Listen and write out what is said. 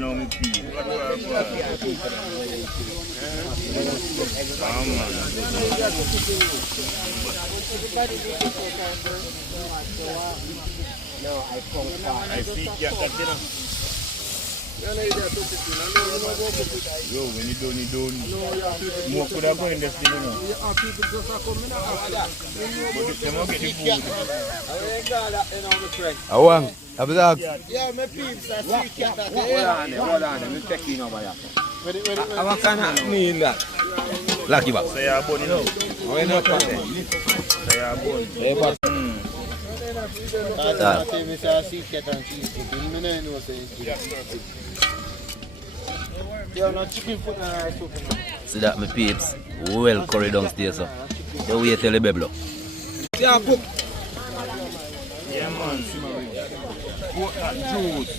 know me pee. I see that yo, when you don't. More could have gone in this thing, you know. People just are coming out. But they don't get the food. I want. Have that. Yeah, my peeps, I see cat that. Hold on, I'm checking over here. I want to mean that. Lucky box. Say you're born, you know. Why not? Say you're born. See that, my peeps? Well curry downstairs, so. They wait till the beblo. Yeah, cook. Yeah, man. Juice.